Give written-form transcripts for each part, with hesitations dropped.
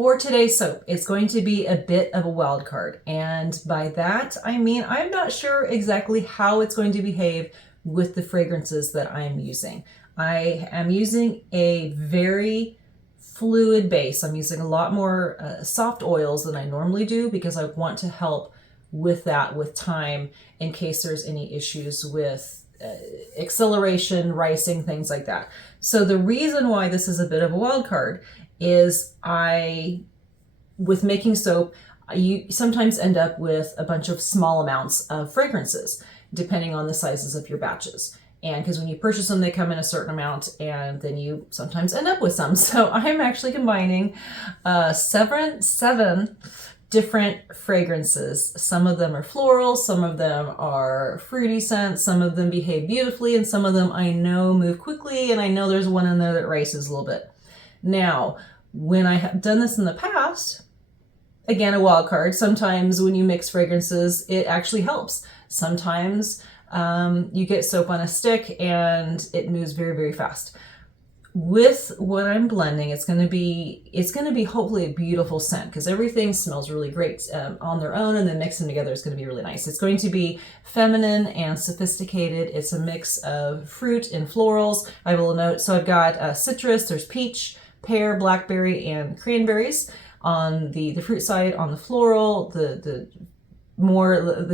For today's soap, it's going to be a bit of a wild card. And by that, I mean, I'm not sure exactly how it's going to behave with the fragrances that I'm using. I am using a very fluid base. I'm using a lot more soft oils than I normally do because I want to help with that with time in case there's any issues with acceleration, ricing, things like that. So the reason why this is a bit of a wild card is with making soap, you sometimes end up with a bunch of small amounts of fragrances, depending on the sizes of your batches. And because when you purchase them, they come in a certain amount, and then you sometimes end up with some. So I'm actually combining seven different fragrances. Some of them are floral, some of them are fruity scents, some of them behave beautifully, and some of them I know move quickly, and I know there's one in there that races a little bit. Now, when I have done this in the past, again, a wild card, sometimes when you mix fragrances, it actually helps. Sometimes you get soap on a stick and it moves very, very fast. With what I'm blending, it's going to be hopefully a beautiful scent because everything smells really great on their own, and then mixing them together is going to be really nice. It's going to be feminine and sophisticated. It's a mix of fruit and florals. I will note, so I've got citrus, there's peach, pear, blackberry, and cranberries on the fruit side. On the floral, the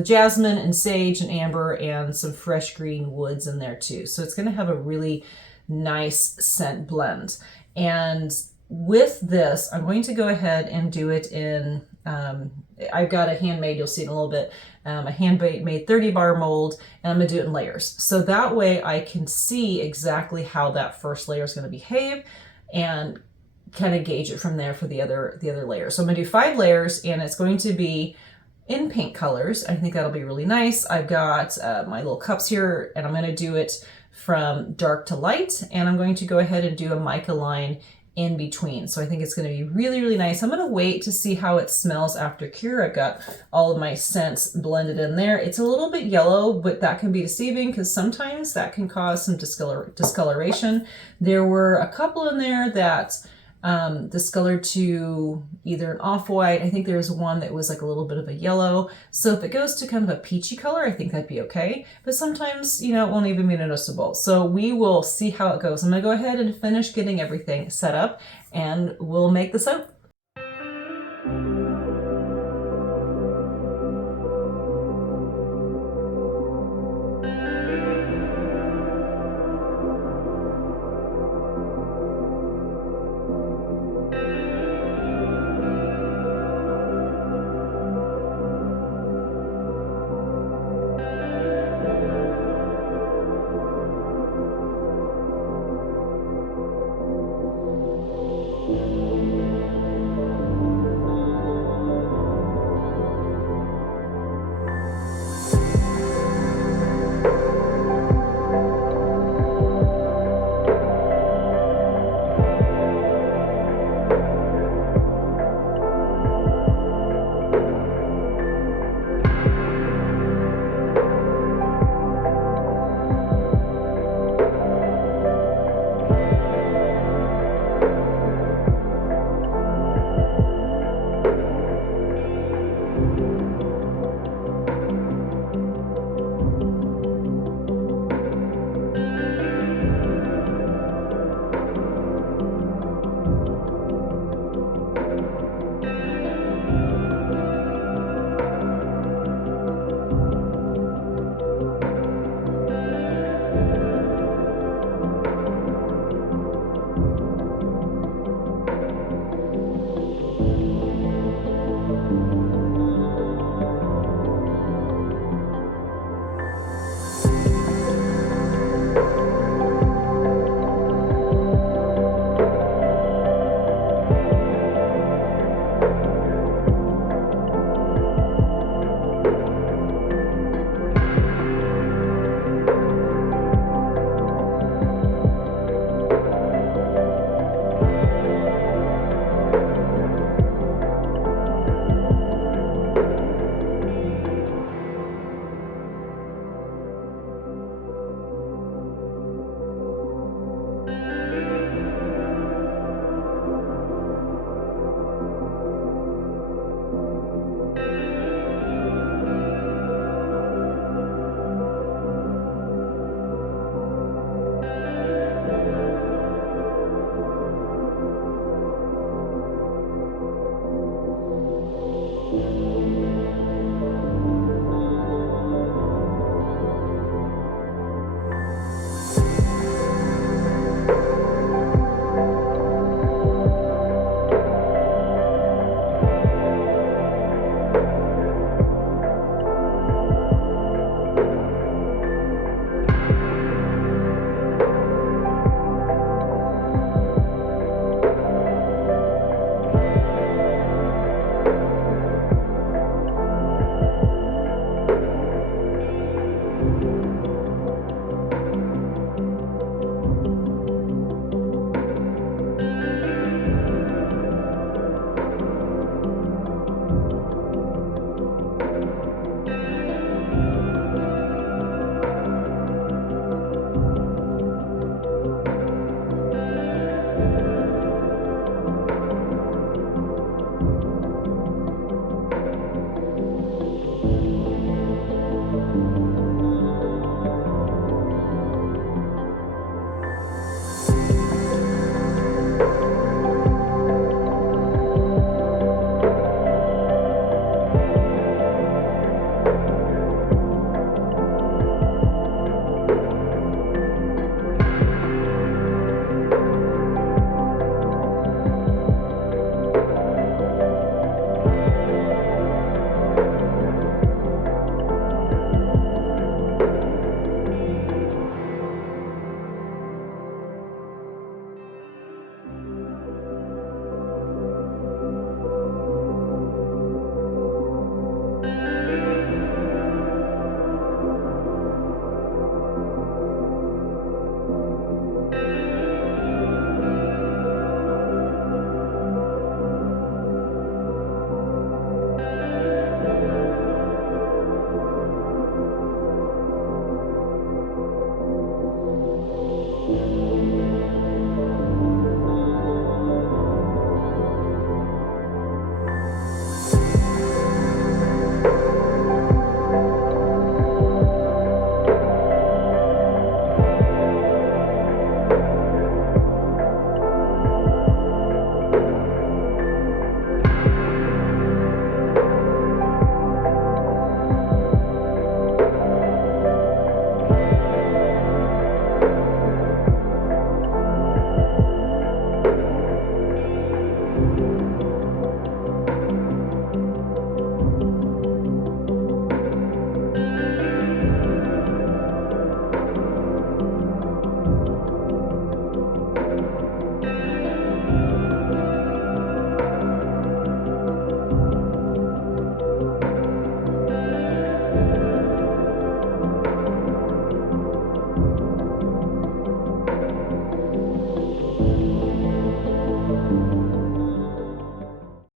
jasmine and sage and amber and some fresh green woods in there too. So it's going to have a really nice scent blend. And with this, I'm going to go ahead and do it in, I've got a handmade, you'll see in a little bit, a handmade 30 bar mold, and I'm going to do it in layers. So that way I can see exactly how that first layer is going to behave and kind of gauge it from there for the other layers. So I'm going to do 5 layers, and it's going to be in pink colors. I think that'll be really nice. I've got my little cups here, and I'm going to do it from dark to light, and I'm going to go ahead and do a mica line in between. So I think it's going to be really, really nice. I'm going to wait to see how it smells after cure. I've got all of my scents blended in there. It's a little bit yellow, but that can be deceiving because sometimes that can cause some discoloration. There were a couple in there that discolored to either an off-white. I think there's one that was like a little bit of a yellow. So if it goes to kind of a peachy color, I think that'd be okay. But sometimes, it won't even be noticeable. So we will see how it goes. I'm gonna go ahead and finish getting everything set up, and we'll make the soap.